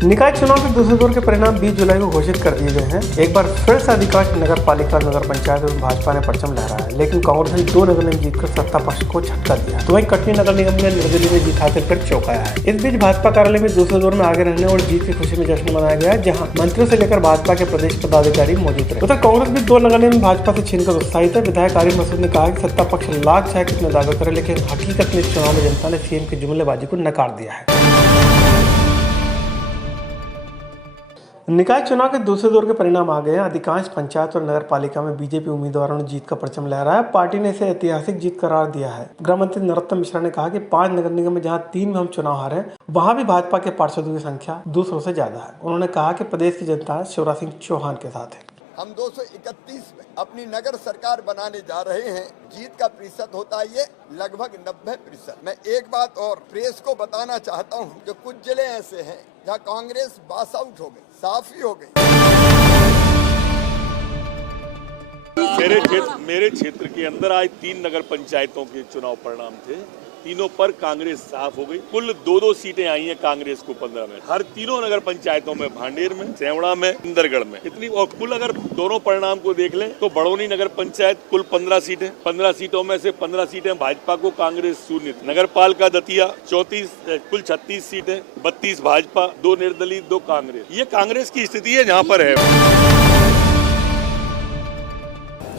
निकाय चुनाव के दूसरे दौर के परिणाम 20 जुलाई को घोषित कर दिए गए हैं। एक बार फिर से अधिकांश नगर पालिका, नगर पंचायत में भाजपा ने परचम लहराया है, लेकिन कांग्रेस ने 2 नगर निगम जीतकर सत्ता पक्ष को झटका दिया। तो वहीं कटनी नगर निगम ने निर्दलीय में जीत हासिल कर चौंकाया है। इस बीच भाजपा कार्यालय में दूसरे दौर में आगे रहने और जीत की खुशी में जश्न मनाया गया, जहाँ मंत्रियों से लेकर भाजपा के प्रदेश पदाधिकारी मौजूद रहे। उधर कांग्रेस भी 2 नगर निगम भाजपा से छीनकर उत्साहित है। विधायक आरिफ मसूद ने कहा कि सत्ता पक्ष लाख चाहे कितने दावे करे, लेकिन हकीकत में इस चुनाव में जनता ने सीएम की जुमलेबाजी को नकार दिया है। निकाय चुनाव के दूसरे दौर के परिणाम आ गए हैं। अधिकांश पंचायत और नगर पालिका में बीजेपी उम्मीदवारों ने जीत का परचम लहराया। पार्टी ने इसे ऐतिहासिक जीत करार दिया है। गृह मंत्री नरोत्तम मिश्रा ने कहा कि 5 नगर निगम में जहां 3 में हम चुनाव हारे, वहां भी भाजपा के पार्षदों की संख्या दूसरों से ज्यादा है। उन्होंने कहा कि प्रदेश की जनता शिवराज सिंह चौहान के साथ है। हम 231 में अपनी नगर सरकार बनाने जा रहे हैं। जीत का प्रतिशत होता है ये लगभग 90%। मैं एक बात और प्रेस को बताना चाहता हूं कि कुछ जिले ऐसे हैं जहां कांग्रेस पास आउट हो गई, साफ ही हो गई। मेरे क्षेत्र के अंदर आज 3 नगर पंचायतों के चुनाव परिणाम थे। तीनों पर कांग्रेस साफ हो गई। कुल 2-2 सीटें आई हैं कांग्रेस को 15 में। हर तीनों नगर पंचायतों में, भांडेर में, सेवड़ा में, इंदरगढ़ में इतनी। और कुल अगर दोनों परिणाम को देख लें तो बड़ौनी नगर पंचायत कुल 15 सीटें, 15 सीटों में से 15 सीटें भाजपा को, कांग्रेस 0। नगर पालिका दतिया 34, कुल 36 सीटें, 32 भाजपा, 2 निर्दलीय, 2 कांग्रेस। ये कांग्रेस की स्थिति है जहाँ पर है।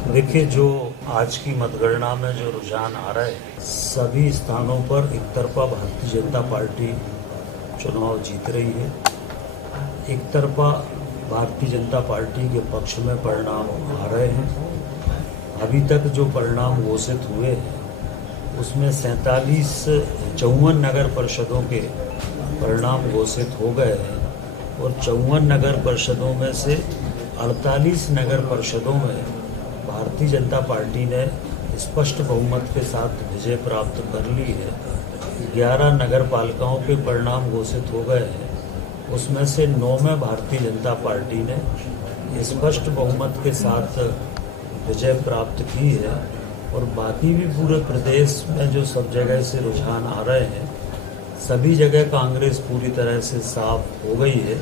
देखिए, जो आज की मतगणना में जो रुझान आ रहा है, सभी स्थानों पर एक तरफा भारतीय जनता पार्टी चुनाव जीत रही है। एक तरफा भारतीय जनता पार्टी के पक्ष में परिणाम आ रहे हैं। अभी तक जो परिणाम घोषित हुए हैं उसमें 54 नगर परिषदों के परिणाम घोषित हो गए हैं और 54 नगर परिषदों में से 48 नगर परिषदों में भारतीय जनता पार्टी ने स्पष्ट बहुमत के साथ विजय प्राप्त कर ली है। 11 नगर पालिकाओं के परिणाम घोषित हो गए हैं, उसमें से 9 में भारतीय जनता पार्टी ने स्पष्ट बहुमत के साथ विजय प्राप्त की है। और बाकी भी पूरे प्रदेश में जो सब जगह से रुझान आ रहे हैं, सभी जगह कांग्रेस पूरी तरह से साफ हो गई है।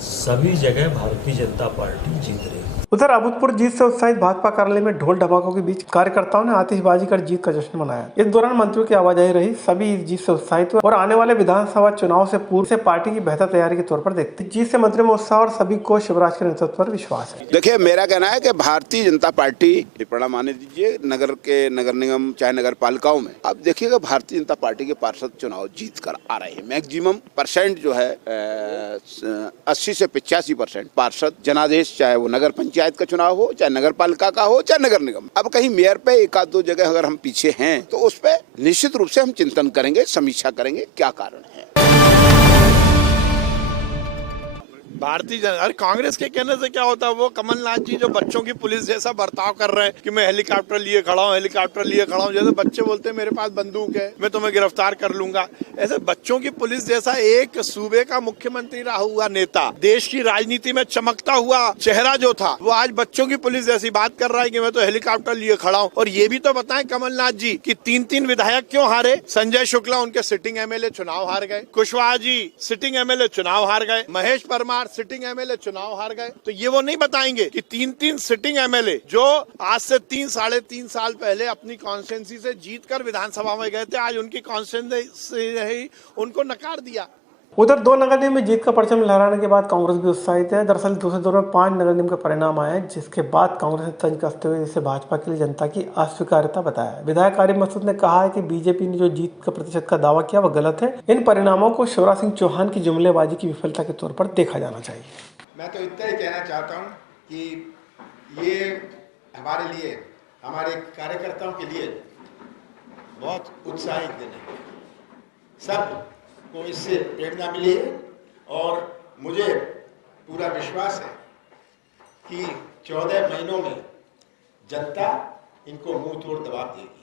सभी जगह भारतीय जनता पार्टी जीत रही है। उधर अभूतपूर्व जीत से उत्साहित भाजपा कार्यालय में ढोल ढमाकों के बीच कार्यकर्ताओं ने आतिशबाजी कर जीत का जश्न मनाया। इस दौरान मंत्रियों की आवाजाही रही। सभी इस जीत से उत्साहित हुए और आने वाले विधानसभा चुनाव से पूर्व से पार्टी की बेहतर तैयारी के तौर पर देखते। जीत से मंत्रियों में उत्साह और सभी को शिवराज के नेतृत्व पर विश्वास है। देखिए, मेरा कहना है कि भारतीय जनता पार्टी, परिणाम आने दीजिए, नगर निगम चाहे नगर पालिकाओं में। अब देखिएगा, भारतीय जनता पार्टी के पार्षद चुनाव जीत कर आ रहे हैं। मैक्सिमम परसेंट जो है 80 से 85% पार्षद जनादेश, चाहे वो नगर पंचायत का चुनाव हो, चाहे नगर पालिका का हो, चाहे नगर निगम। अब कहीं मेयर पे 1-2 जगह अगर हम पीछे हैं तो उस पे निश्चित रूप से हम चिंतन करेंगे, समीक्षा करेंगे क्या कारण है। अरे कांग्रेस के कहने से क्या होता है? वो कमलनाथ जी जो बच्चों की पुलिस जैसा बर्ताव कर रहे हैं कि मैं हेलीकॉप्टर लिए खड़ा हूँ, हेलीकॉप्टर लिए खड़ा हूँ। जैसे बच्चे बोलते हैं मेरे पास बंदूक है, मैं तुम्हें गिरफ्तार कर लूंगा। ऐसे बच्चों की पुलिस जैसा एक सूबे का मुख्यमंत्री रहा हुआ नेता, देश की राजनीति में चमकता हुआ चेहरा जो था, वो आज बच्चों की पुलिस जैसी बात कर रहा है कि मैं तो हेलीकॉप्टर लिए खड़ा हूँ। और ये भी तो बताएं कमलनाथ जी कि 3 विधायक क्यों हारे? संजय शुक्ला उनके सिटिंग एमएलए चुनाव हार गए, कुशवाहा जी सिटिंग एमएलए चुनाव हार गए, महेश परमार सिटिंग एमएलए चुनाव हार गए। तो ये वो नहीं बताएंगे कि 3 सिटिंग एमएलए जो आज से 3-3.5 साल पहले अपनी कॉन्स्टिट्यूंसी से जीतकर विधानसभा में गए थे, आज उनकी कॉन्स्टिट्यूंसी ने ही उनको नकार दिया। उधर 2 नगर निगम में जीत का परचम लहराने के बाद कांग्रेस भी उत्साहित है। दरअसल दूसरे दौर में 5 नगर निगम के परिणाम आए, जिसके बाद कांग्रेस ने तंज कसते हुए इसे भाजपा के लिए जनता की अस्वीकार्यता बताया। विधायक आरिफ मसूद ने कहा है कि बीजेपी ने जो जीत का प्रतिशत का दावा किया वह गलत है। इन परिणामों को शिवराज सिंह चौहान की जुमलेबाजी की विफलता के तौर पर देखा जाना चाहिए। मैं तो इतना ही कहना चाहता हूँ कि ये हमारे लिए, हमारे कार्यकर्ताओं के लिए बहुत उत्साहित दिन है। सब को इससे प्रेरणा मिली है और मुझे पूरा विश्वास है कि 14 महीनों में जनता इनको मुंह तोड़ जवाब देगी।